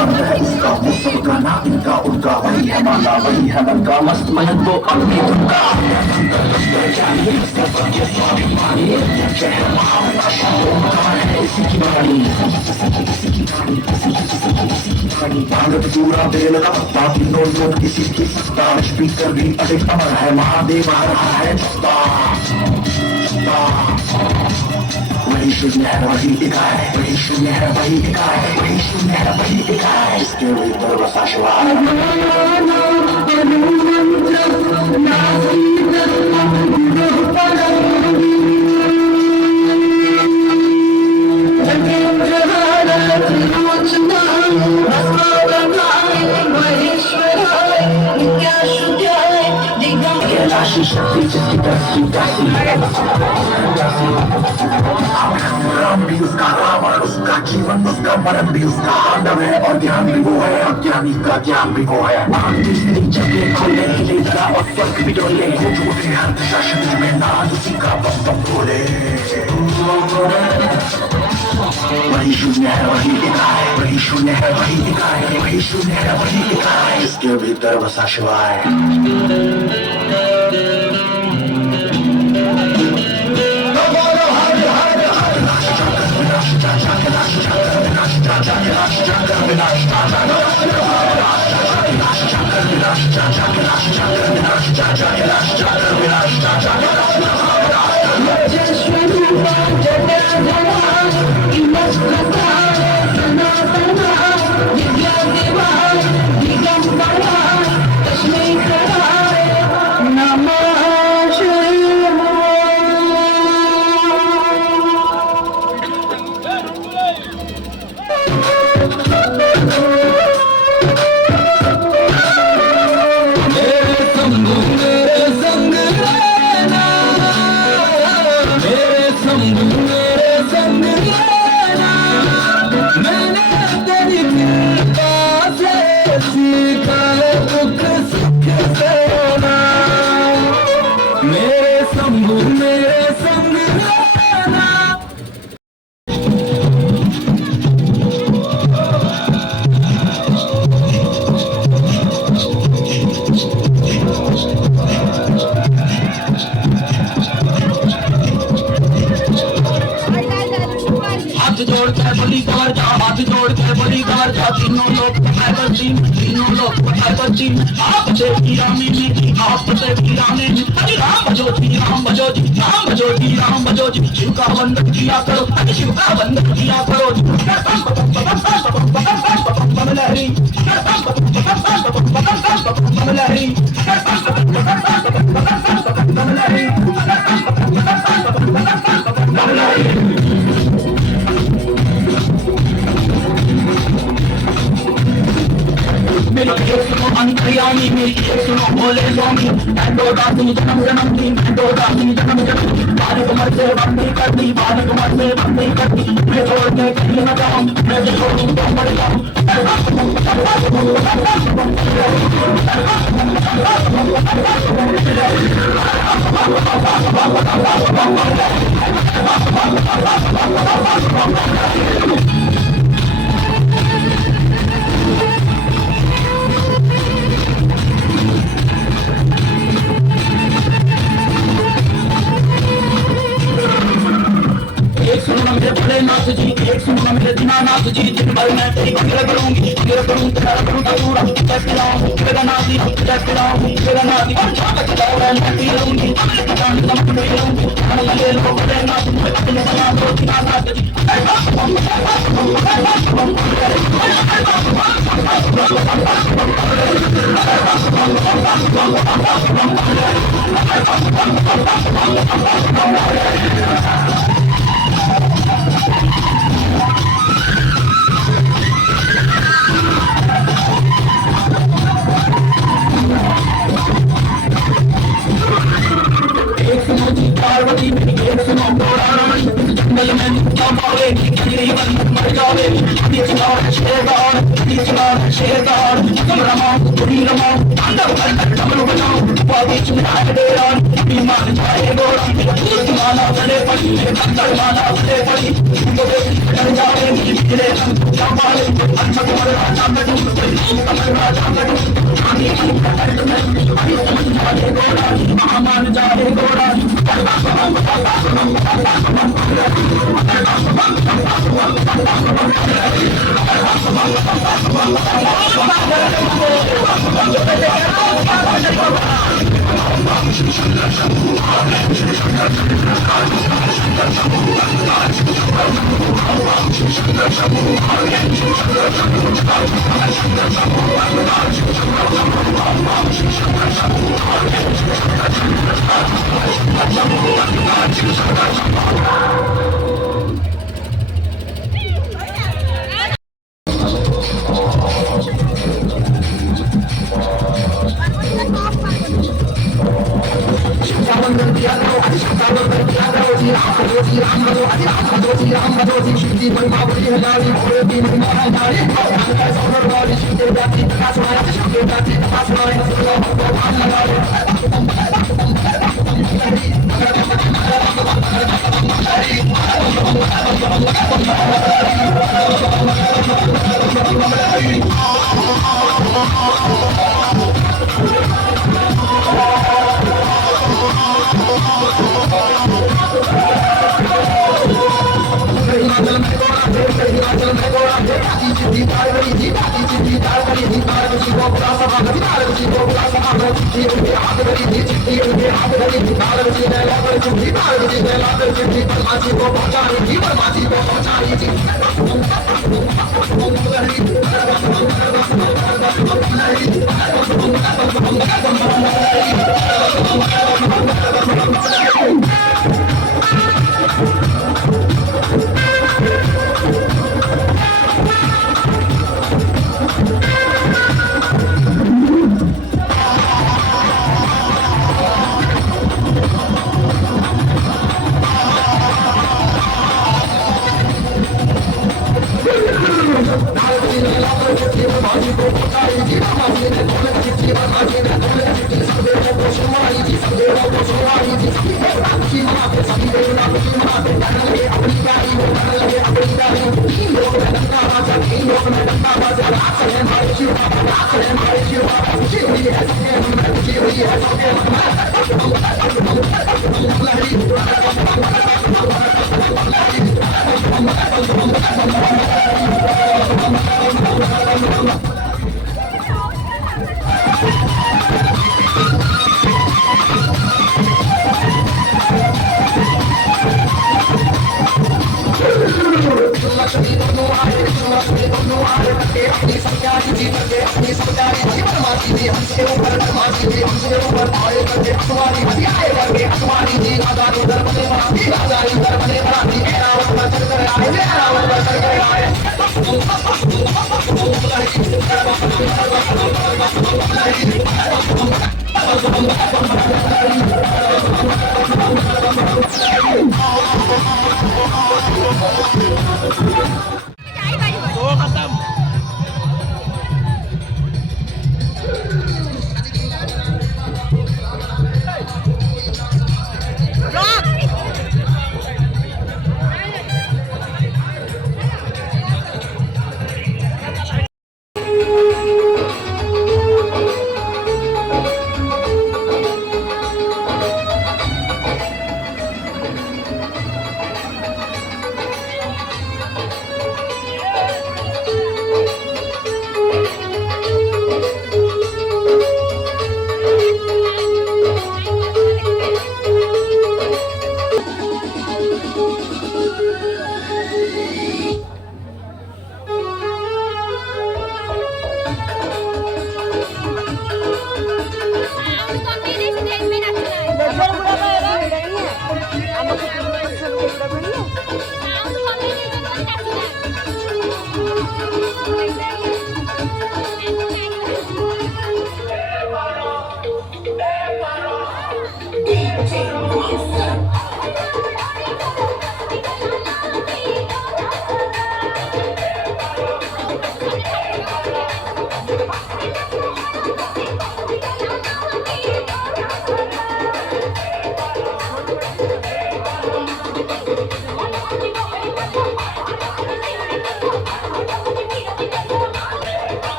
अंदर है इसका वो सबका ना इनका उनका वही है माना वही है मन का मस्त मयंक वो अपनी उनका इसी की बाणी भागत पूरा बेल का पत्ता तीनों लोग किसी की सत्ता स्पीकर भी अधिक अमर है महादेव आ रहा है वही शून्य है वही इकाई वही शून्य है वही इकाई वही शून्य है वही इकाई इसके भीतर बसा शिवाय कैलाशी शक्ति जिसकी तरफ दासी राम भी उसका रावण उसका जीवन उसका मरण भी उसका आंदव है और ध्यान भी वो है अज्ञानी का ज्ञान भी वो है तीसरी जगह खोलने के लिए जरा और स्वर्ग भी डोले वो जो उठे हर दिशा शरीर में नाद उसी का बम बम बोले वही शून्य है वही इकाई वही शून्य है वही इकाई वही शून्य है वही इकाई इसके भीतर बसा शिवाय तीनों लोग तीनों लोग आप राम बजो जी शिव का वंदन किया करो शिव का वंदन किया करो अंतर्यामी मेरी सुनो बोले स्वामी दासिनी जन्म जन्म दी दासिनी जन्म जन्म बालिक उम्र से बंदी कर दी बालिक उम्र से बंदी कर दी मैं छोड़ के कहीं न जाऊं मैं छोड़ूं तो मर जाऊं एक सुनो मेरे भोलेनाथ जी एक सुनो मेरे दीनानाथ जी दिन भर मैं तेरी फिक्र करूंगी तेरा करूं पूरा कैसे लाऊं तेरा नाती कैसे लाऊं तेरा नाती और छाता चलाओ मैं पी लूंगी जान समझ में लूंगी हम लगे लोग भोलेनाथ मुझे अपने बना दो दीनानाथ जी एक सुनो जी पार्वती मेरी एक सुनो जंगल में क्या पाओगे तेरी बंदूक मर जाओगे ये चिनार शेरगार ये चिनार शेरगार तुम रमाओ पूरी रमाओ अंदर अंदर डमरू बजाओ बीच में आए डेरान बीमार जाए गोरा माना बड़े पड़ी अंदर माना बड़े पड़ी तो डर जाए तेरे क्या पाले अच्छा तुम्हारे राजा में तुम तुम्हारे राजा में आगे आगे समझ जाए गोरा मान जाए गोरा